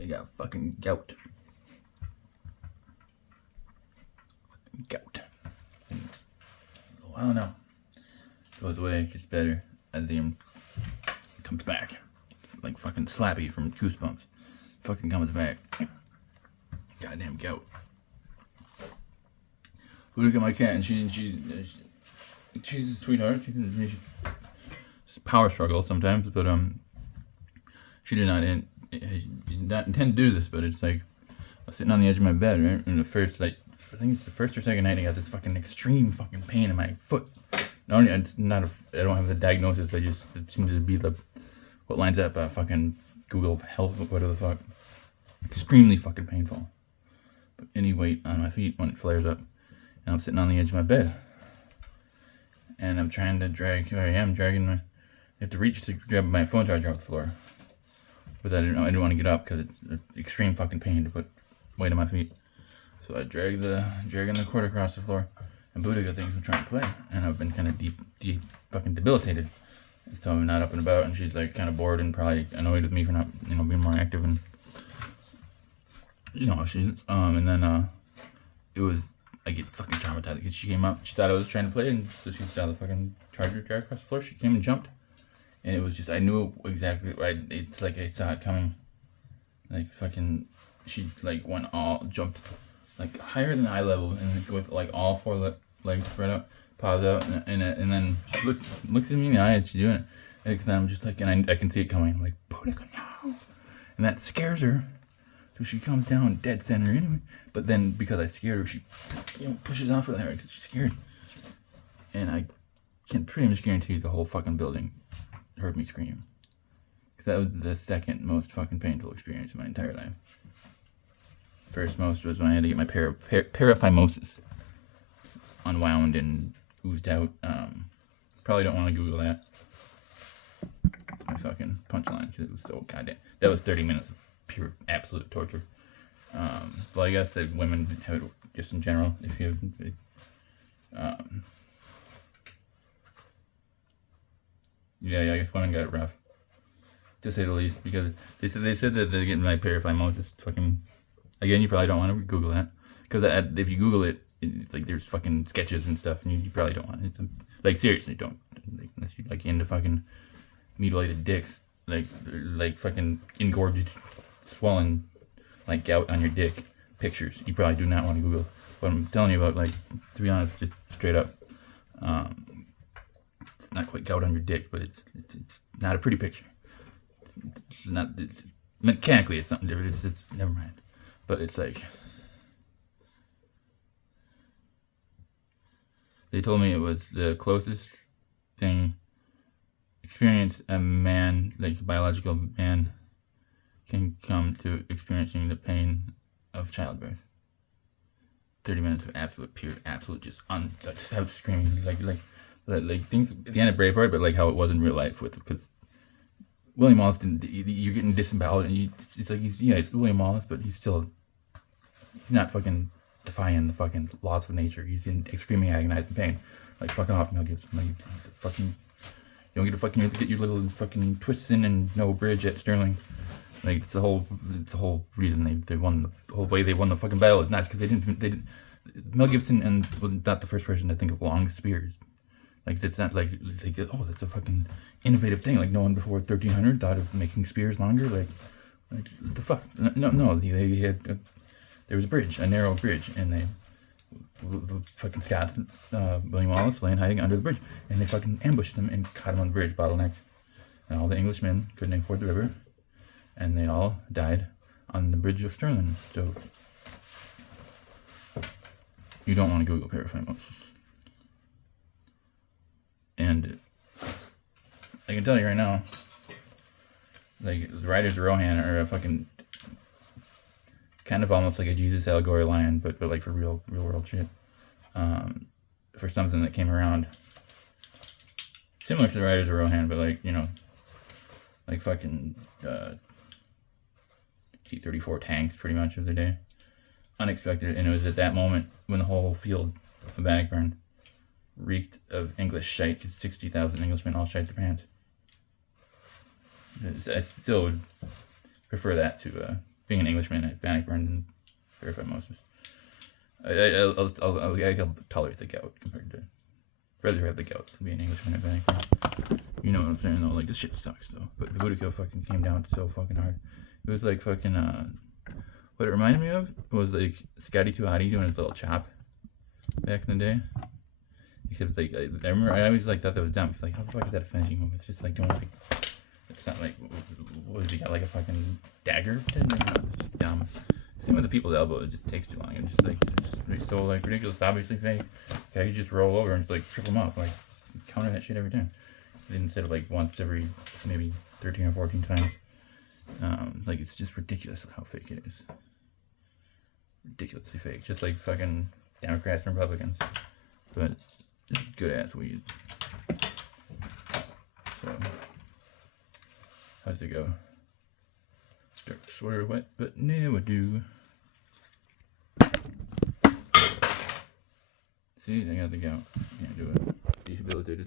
I got fucking gout. Gout. And, I don't know. Goes away, gets better, and then it comes back. Like fucking Slappy from Goosebumps. Fucking comes back. Goddamn gout. We look at my cat, and she's a sweetheart. She's power struggle sometimes, but she did not intend to do this. But it's like I was sitting on the edge of my bed, right, and the first I think it's the first or second night I got this fucking extreme fucking pain in my foot. Not only it's not I don't have the diagnosis. It seems to be what lines up fucking Google Health, whatever the fuck. Extremely fucking painful. But any weight on my feet when it flares up, and I'm sitting on the edge of my bed, and I'm trying to drag. Here I am dragging my. I have to reach to grab my phone charger off the floor, but I didn't want to get up because it's extreme fucking pain to put weight on my feet. So I dragging the cord across the floor, and Buddha got thinks I'm trying to play, and I've been kind of deep fucking debilitated. So I'm not up and about, and she's like kind of bored and probably annoyed with me for not being more active, and she and then it was I get fucking traumatized because she came up, she thought I was trying to play, and so she saw the fucking charger drag across the floor. She came and jumped, and it was just I knew exactly. It's like I saw it coming. Like fucking, she like jumped like higher than eye level, and with like all four legs spread out, paws out, and then she looks at me in the eye and she's doing it. And I'm just like, and I can see it coming. I'm like, Boudica, no, and that scares her. So she comes down dead center anyway. But then because I scared her, she pushes off with her because she's scared. And I can pretty much guarantee you the whole fucking building heard me scream. Because that was the second most fucking painful experience of my entire life. First most was when I had to get my paraphimosis unwound and oozed out. Probably don't want to Google that. My fucking punchline because it was so goddamn. That was 30 minutes of pure absolute torture. Well, I guess that women have it just in general. If you yeah, I guess women got it rough, to say the least, because they said that they're getting like paraphimosis. Fucking again, you probably don't want to Google that because if you Google it, like there's fucking sketches and stuff, and you probably don't want it. Like seriously, don't unless you like into fucking mutilated dicks, like fucking engorged, swollen, like gout on your dick pictures. You probably do not want to Google what I'm telling you about. Like to be honest, just straight up, it's not quite gout on your dick, but it's not a pretty picture. It's not. Mechanically, it's something different. It's never mind. But it's like they told me it was the closest thing experience a man, like a biological man, can come to experiencing the pain of childbirth. 30 minutes of absolute, just have screaming, like think at the end of Braveheart, but like how it was in real life because William Wallace you're getting disemboweled, and it's like it's William Wallace, but he's not fucking defying the fucking laws of nature. He's in screaming, agonizing pain. Like fucking off, Mel Gibson. Like fucking, you don't get your little fucking twists in and no bridge at Sterling. Like it's the whole reason they won the whole way they won the fucking battle is not because they didn't. Mel Gibson was not the first person to think of long spears. Like it's not like oh, that's a fucking innovative thing. Like no one before 1300 thought of making spears longer. Like what the fuck? No. They had there was a bridge, a narrow bridge, and the fucking Scots, William Wallace, laying hiding under the bridge, and they fucking ambushed them and caught him on the bridge, bottlenecked, and all the Englishmen couldn't ford the river, and they all died on the bridge of Stirling. So you don't want to Google paraphimosis. And I can tell you right now, like the Riders of Rohan are a fucking kind of almost like a Jesus allegory lion, but like for real world shit. For something that came around similar to the Riders of Rohan, but like like fucking T-34 tanks pretty much of the day. Unexpected, and it was at that moment when the whole field of Bannockburn reeked of English shite, because 60,000 Englishmen all shite their pants. I still would prefer that to being an Englishman, I panic burn and verify most. I can tolerate the gout compared to. Rather have the gout than be an Englishman at panic. You know what I'm saying though? Like, this shit sucks though. But the Buddha kill fucking came down so fucking hard. It was like fucking what it reminded me of was like Scotty 2 Hotty doing his little chop back in the day. Except like I remember I always like thought that was dumb. It's like, how the fuck is that a finishing move? It's just like doing like, it's not like, what does he got, like a fucking dagger? It's just dumb. Same with the people's elbow, it just takes too long. It's just like, it's so like ridiculous, obviously fake. Okay, you just roll over and just like trip them up, like counter that shit every time. Instead of like once every maybe 13 or 14 times. Like, it's just ridiculous how fake it is. Ridiculously fake, just like fucking Democrats and Republicans. But it's good ass weed. So, how's it go? Start sort of wet, but now I do. See, I got the gout. Can't do it. Debilitated.